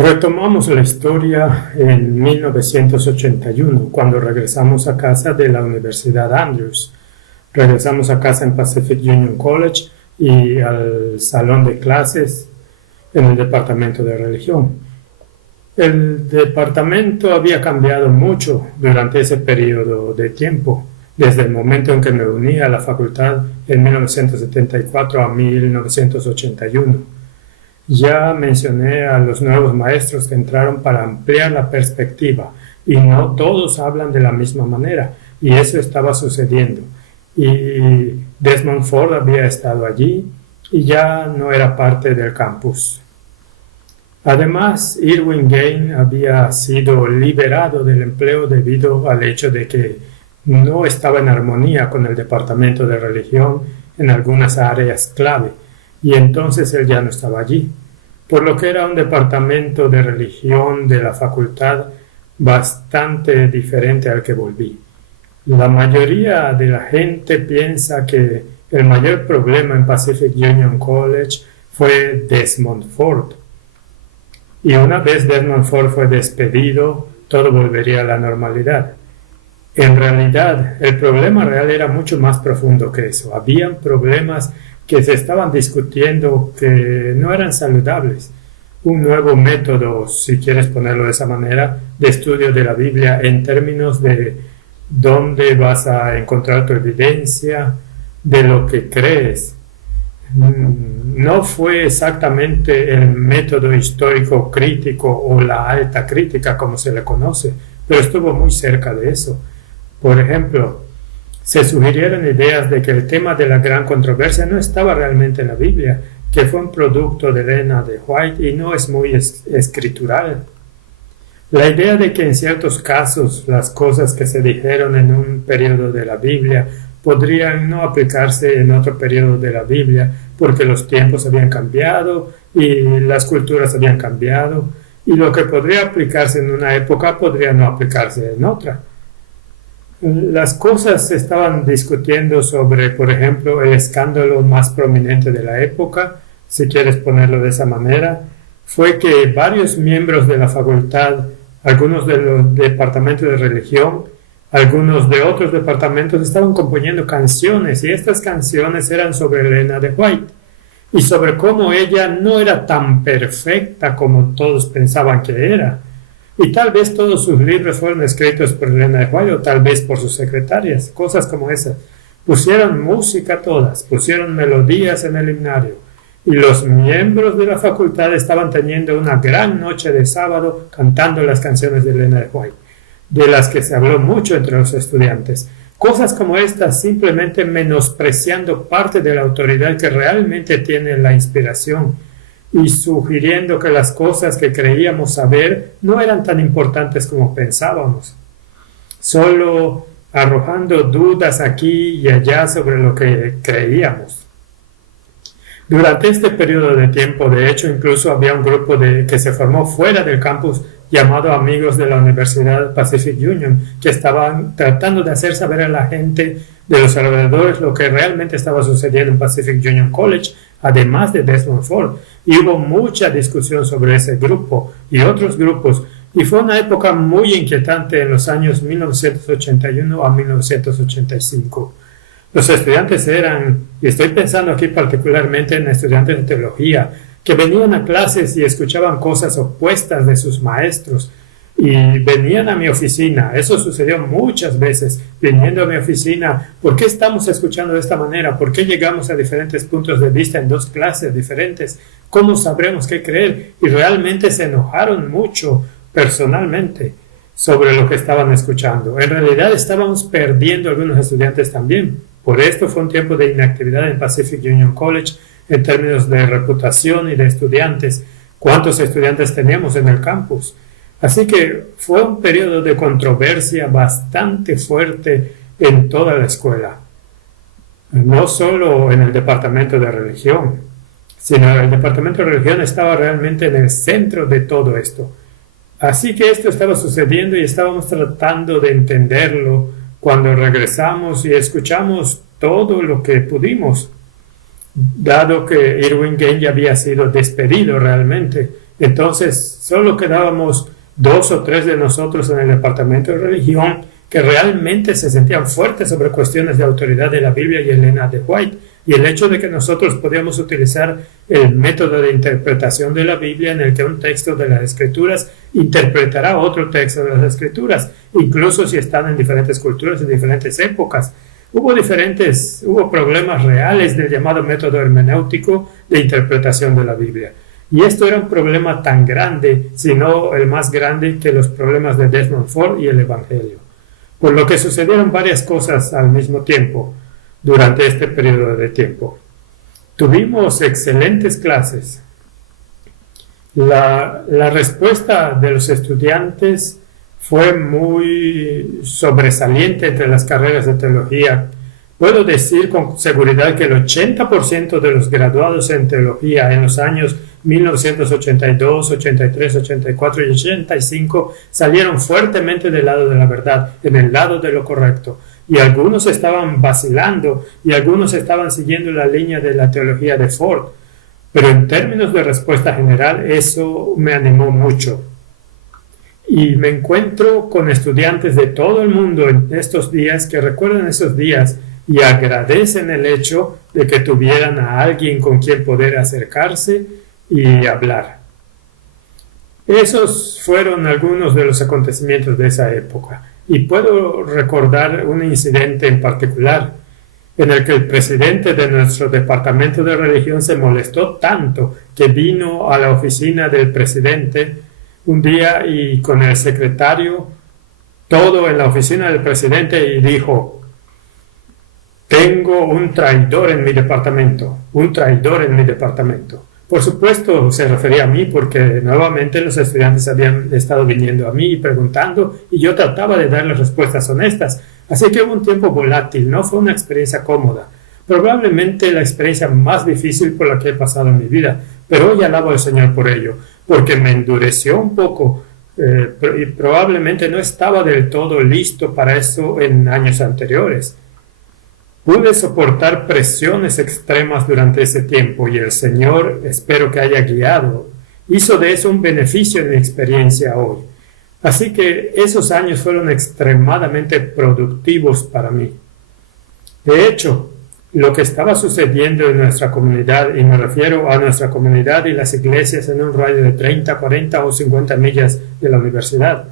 Retomamos la historia en 1981, cuando regresamos a casa de la Universidad Andrews. Regresamos a casa en Pacific Union College y al salón de clases en el departamento de religión. El departamento había cambiado mucho durante ese periodo de tiempo, desde el momento en que me uní a la facultad en 1974 a 1981. Ya mencioné a los nuevos maestros que entraron para ampliar la perspectiva y no todos hablan de la misma manera, y eso estaba sucediendo. Y Desmond Ford había estado allí y ya no era parte del campus. Además, Irwin Gain había sido liberado del empleo debido al hecho de que no estaba en armonía con el departamento de religión en algunas áreas clave, y entonces él ya no estaba allí, por lo que era un departamento de religión de la facultad bastante diferente al que volví. La mayoría de la gente piensa que el mayor problema en Pacific Union College fue Desmond Ford. Y una vez Desmond Ford fue despedido, todo volvería a la normalidad. En realidad, el problema real era mucho más profundo que eso. Habían problemas que se estaban discutiendo que no eran saludables. Un nuevo método, si quieres ponerlo de esa manera, de estudio de la Biblia en términos de dónde vas a encontrar tu evidencia, de lo que crees. No fue exactamente el método histórico crítico o la alta crítica como se le conoce, pero estuvo muy cerca de eso. Por ejemplo, se sugirieron ideas de que el tema de la gran controversia no estaba realmente en la Biblia, que fue un producto de Elena de White y no es muy escritural. La idea de que en ciertos casos las cosas que se dijeron en un periodo de la Biblia podrían no aplicarse en otro periodo de la Biblia porque los tiempos habían cambiado y las culturas habían cambiado, y lo que podría aplicarse en una época podría no aplicarse en otra. Las cosas se estaban discutiendo sobre, por ejemplo, el escándalo más prominente de la época, si quieres ponerlo de esa manera, fue que varios miembros de la facultad, algunos de los departamentos de religión, algunos de otros departamentos estaban componiendo canciones, y estas canciones eran sobre Elena de White y sobre cómo ella no era tan perfecta como todos pensaban que era. Y tal vez todos sus libros fueron escritos por Elena de White o tal vez por sus secretarias, cosas como esas. Pusieron música todas, pusieron melodías en el himnario, y los miembros de la facultad estaban teniendo una gran noche de sábado cantando las canciones de Elena de White, de las que se habló mucho entre los estudiantes. Cosas como estas, simplemente menospreciando parte de la autoridad que realmente tiene la inspiración y sugiriendo que las cosas que creíamos saber no eran tan importantes como pensábamos, solo arrojando dudas aquí y allá sobre lo que creíamos. Durante este periodo de tiempo, de hecho, incluso había un grupo que se formó fuera del campus llamado Amigos de la Universidad Pacific Union, que estaban tratando de hacer saber a la gente de los alrededores lo que realmente estaba sucediendo en Pacific Union College, además de Desmond Ford. Y hubo mucha discusión sobre ese grupo y otros grupos, y fue una época muy inquietante en los años 1981 a 1985. Los estudiantes eran, y estoy pensando aquí particularmente en estudiantes de teología, que venían a clases y escuchaban cosas opuestas de sus maestros, y venían a mi oficina. Eso sucedió muchas veces, viniendo a mi oficina. ¿Por qué estamos escuchando de esta manera? ¿Por qué llegamos a diferentes puntos de vista en dos clases diferentes? ¿Cómo sabremos qué creer? Y realmente se enojaron mucho personalmente sobre lo que estaban escuchando. En realidad estábamos perdiendo algunos estudiantes también. Por esto fue un tiempo de inactividad en Pacific Union College en términos de reputación y de estudiantes. ¿Cuántos estudiantes teníamos en el campus? Así que fue un periodo de controversia bastante fuerte en toda la escuela. No solo en el departamento de religión, sino el departamento de religión estaba realmente en el centro de todo esto. Así que esto estaba sucediendo y estábamos tratando de entenderlo cuando regresamos y escuchamos todo lo que pudimos, dado que Irwin Gain ya había sido despedido realmente. Entonces, solo quedábamos 2 o 3 de nosotros en el departamento de religión que realmente se sentían fuertes sobre cuestiones de autoridad de la Biblia y Elena de White. Y el hecho de que nosotros podíamos utilizar el método de interpretación de la Biblia en el que un texto de las Escrituras interpretará otro texto de las Escrituras, incluso si están en diferentes culturas, en diferentes épocas. Hubo problemas reales del llamado método hermenéutico de interpretación de la Biblia. Y esto era un problema tan grande, si no el más grande, que los problemas de Desmond Ford y el Evangelio. Por lo que sucedieron varias cosas al mismo tiempo durante este periodo de tiempo. Tuvimos excelentes clases. La respuesta de los estudiantes fue muy sobresaliente entre las carreras de teología. Puedo decir con seguridad que el 80% de los graduados en teología en los años 1982, 83, 84 y 85 salieron fuertemente del lado de la verdad, en el lado de lo correcto. Y algunos estaban vacilando y algunos estaban siguiendo la línea de la teología de Ford. Pero en términos de respuesta general, eso me animó mucho. Y me encuentro con estudiantes de todo el mundo en estos días que recuerdan esos días y agradecen el hecho de que tuvieran a alguien con quien poder acercarse y hablar. Esos fueron algunos de los acontecimientos de esa época. Y puedo recordar un incidente en particular en el que el presidente de nuestro departamento de religión se molestó tanto que vino a la oficina del presidente un día y con el secretario, todo en la oficina del presidente, y dijo: tengo un traidor en mi departamento, un traidor en mi departamento. Por supuesto se refería a mí porque nuevamente los estudiantes habían estado viniendo a mí y preguntando y yo trataba de darles respuestas honestas. Así que hubo un tiempo volátil, no fue una experiencia cómoda. Probablemente la experiencia más difícil por la que he pasado en mi vida, pero hoy alabo al Señor por ello, porque me endureció un poco y probablemente no estaba del todo listo para eso en años anteriores. Pude soportar presiones extremas durante ese tiempo y el Señor, espero que haya guiado, hizo de eso un beneficio en mi experiencia hoy. Así que esos años fueron extremadamente productivos para mí. De hecho, lo que estaba sucediendo en nuestra comunidad, y me refiero a nuestra comunidad y las iglesias en un radio de 30, 40 o 50 millas de la universidad,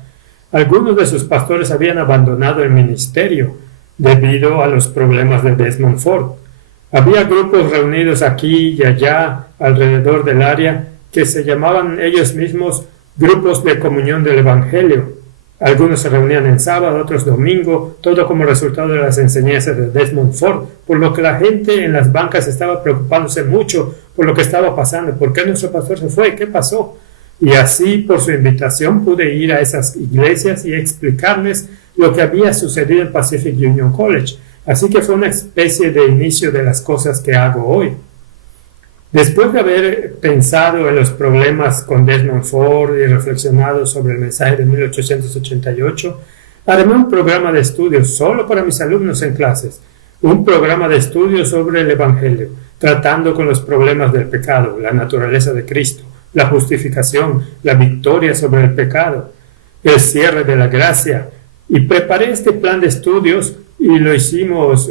algunos de sus pastores habían abandonado el ministerio debido a los problemas de Desmond Ford. Había grupos reunidos aquí y allá alrededor del área que se llamaban ellos mismos grupos de comunión del Evangelio. Algunos se reunían en sábado, otros domingo, todo como resultado de las enseñanzas de Desmond Ford, por lo que la gente en las bancas estaba preocupándose mucho por lo que estaba pasando. ¿Por qué nuestro pastor se fue? ¿Qué pasó? Y así, por su invitación, pude ir a esas iglesias y explicarles lo que había sucedido en Pacific Union College. Así que fue una especie de inicio de las cosas que hago hoy. Después de haber pensado en los problemas con Desmond Ford y reflexionado sobre el mensaje de 1888, armé un programa de estudios solo para mis alumnos en clases, un programa de estudios sobre el Evangelio, tratando con los problemas del pecado, la naturaleza de Cristo, la justificación, la victoria sobre el pecado, el cierre de la gracia. Y preparé este plan de estudios y lo hicimos,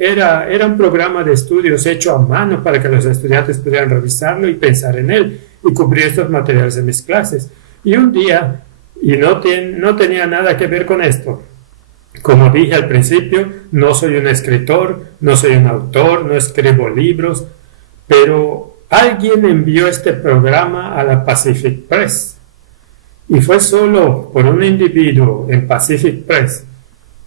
era un programa de estudios hecho a mano para que los estudiantes pudieran revisarlo y pensar en él y cubrir estos materiales en mis clases. Y un día, y no tenía nada que ver con esto, como dije al principio, no soy un escritor, no soy un autor, no escribo libros, pero alguien envió este programa a la Pacific Press. Y fue solo por un individuo en Pacific Press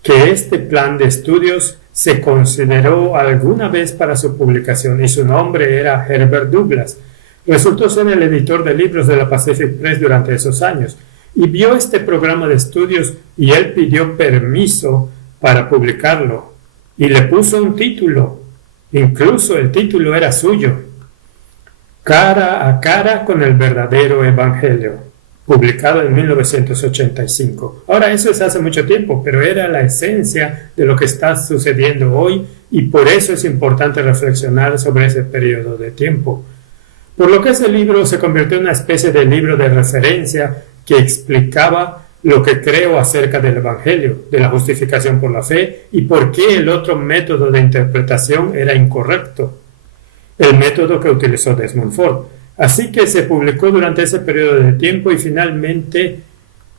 que este plan de estudios se consideró alguna vez para su publicación, y su nombre era Herbert Douglas. Resultó ser el editor de libros de la Pacific Press durante esos años, y vio este programa de estudios y él pidió permiso para publicarlo, y le puso un título, incluso el título era suyo: Cara a cara con el verdadero Evangelio, publicado en 1985. Ahora, eso es hace mucho tiempo, pero era la esencia de lo que está sucediendo hoy y por eso es importante reflexionar sobre ese periodo de tiempo. por lo que ese libro se convirtió en una especie de libro de referencia que explicaba lo que creo acerca del Evangelio, de la justificación por la fe y por qué el otro método de interpretación era incorrecto, el método que utilizó Desmond Ford. Así que se publicó durante ese periodo de tiempo y finalmente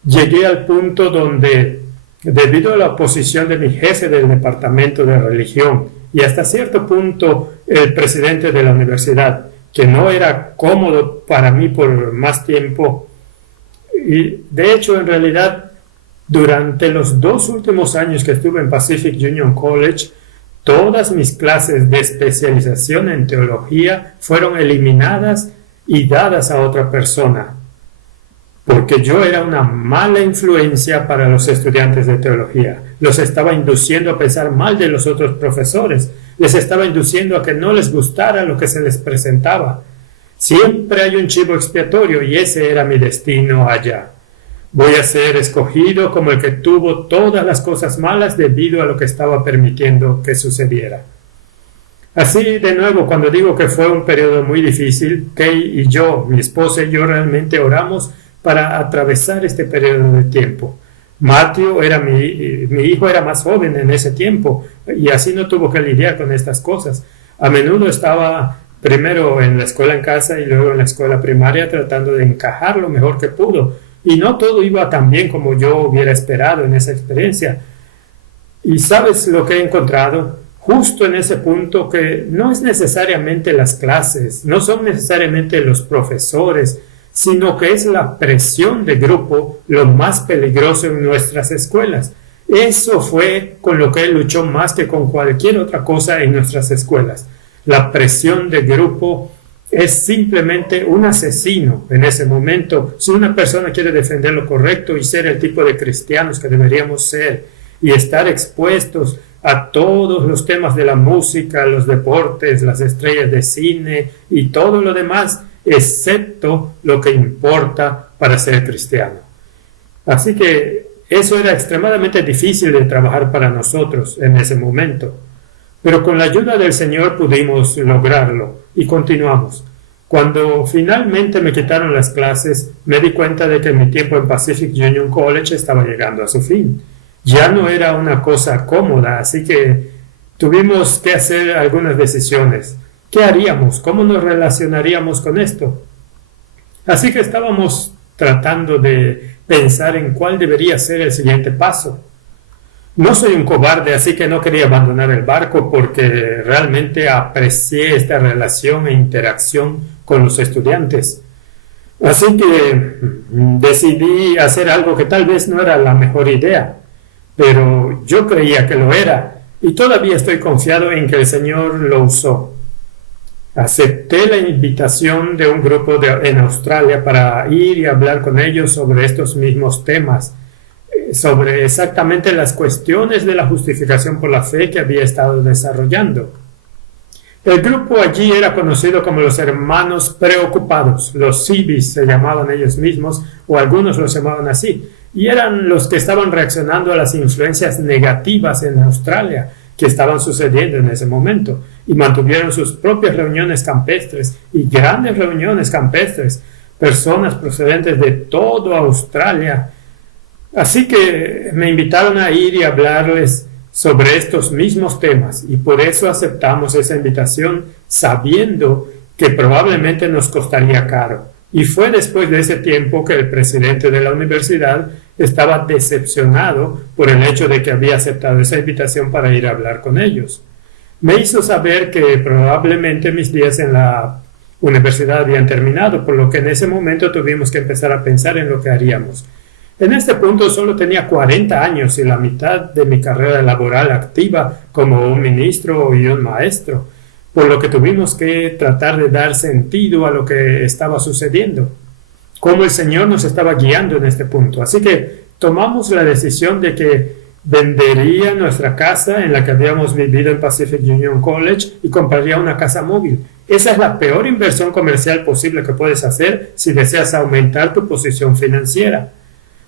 llegué al punto donde, debido a la oposición de mi jefe del departamento de religión y hasta cierto punto el presidente de la universidad, que no era cómodo para mí por más tiempo, y de hecho en realidad durante los 2 últimos años que estuve en Pacific Union College, todas mis clases de especialización en teología fueron eliminadas y dadas a otra persona, porque yo era una mala influencia para los estudiantes de teología. Los estaba induciendo a pensar mal de los otros profesores, les estaba induciendo a que no les gustara lo que se les presentaba. Siempre hay un chivo expiatorio y ese era mi destino allá. Voy a ser escogido como el que tuvo todas las cosas malas debido a lo que estaba permitiendo que sucediera. Así, de nuevo, cuando digo que fue un periodo muy difícil, Kay y yo, mi esposa y yo realmente oramos para atravesar este periodo de tiempo. Matthew era mi hijo era más joven en ese tiempo y así no tuvo que lidiar con estas cosas. A menudo estaba primero en la escuela en casa y luego en la escuela primaria tratando de encajar lo mejor que pudo. Y no todo iba tan bien como yo hubiera esperado en esa experiencia. Y ¿sabes lo que he encontrado? Justo en ese punto, que no es necesariamente las clases, no son necesariamente los profesores, sino que es la presión de grupo lo más peligroso en nuestras escuelas. Eso fue con lo que él luchó más que con cualquier otra cosa en nuestras escuelas. La presión de grupo es simplemente un asesino en ese momento. Si una persona quiere defender lo correcto y ser el tipo de cristianos que deberíamos ser y estar expuestos a todos los temas de la música, los deportes, las estrellas de cine y todo lo demás, excepto lo que importa para ser cristiano. Así que eso era extremadamente difícil de trabajar para nosotros en ese momento. Pero con la ayuda del Señor pudimos lograrlo y continuamos. Cuando finalmente me quitaron las clases, me di cuenta de que mi tiempo en Pacific Union College estaba llegando a su fin. Ya no era una cosa cómoda, así que tuvimos que hacer algunas decisiones. ¿Qué haríamos? ¿Cómo nos relacionaríamos con esto? Así que estábamos tratando de pensar en cuál debería ser el siguiente paso. No soy un cobarde, así que no quería abandonar el barco porque realmente aprecié esta relación e interacción con los estudiantes. Así que decidí hacer algo que tal vez no era la mejor idea, pero yo creía que lo era y todavía estoy confiado en que el Señor lo usó. Acepté la invitación de un grupo en Australia para ir y hablar con ellos sobre estos mismos temas, sobre exactamente las cuestiones de la justificación por la fe que había estado desarrollando. El grupo allí era conocido como los hermanos preocupados, los CBs se llamaban ellos mismos, o algunos los llamaban así, y eran los que estaban reaccionando a las influencias negativas en Australia que estaban sucediendo en ese momento, y mantuvieron sus propias reuniones campestres y grandes reuniones campestres, personas procedentes de toda Australia. Así que me invitaron a ir y hablarles sobre estos mismos temas y por eso aceptamos esa invitación sabiendo que probablemente nos costaría caro. Y fue después de ese tiempo que el presidente de la universidad estaba decepcionado por el hecho de que había aceptado esa invitación para ir a hablar con ellos. Me hizo saber que probablemente mis días en la universidad habían terminado, por lo que en ese momento tuvimos que empezar a pensar en lo que haríamos. En este punto solo tenía 40 años y la mitad de mi carrera laboral activa como un ministro y un maestro, por lo que tuvimos que tratar de dar sentido a lo que estaba sucediendo, cómo el Señor nos estaba guiando en este punto. Así que tomamos la decisión de que vendería nuestra casa en la que habíamos vivido en Pacific Union College y compraría una casa móvil. Esa es la peor inversión comercial posible que puedes hacer si deseas aumentar tu posición financiera.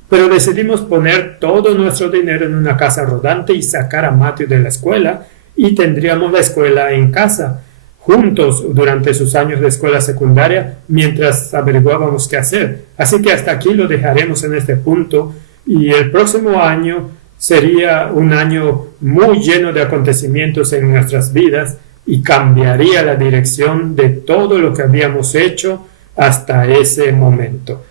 Pero decidimos poner todo nuestro dinero en una casa rodante y sacar a Matthew de la escuela y tendríamos la escuela en casa. juntos durante sus años de escuela secundaria mientras averiguábamos qué hacer. Así que hasta aquí lo dejaremos en este punto y el próximo año sería un año muy lleno de acontecimientos en nuestras vidas y cambiaría la dirección de todo lo que habíamos hecho hasta ese momento.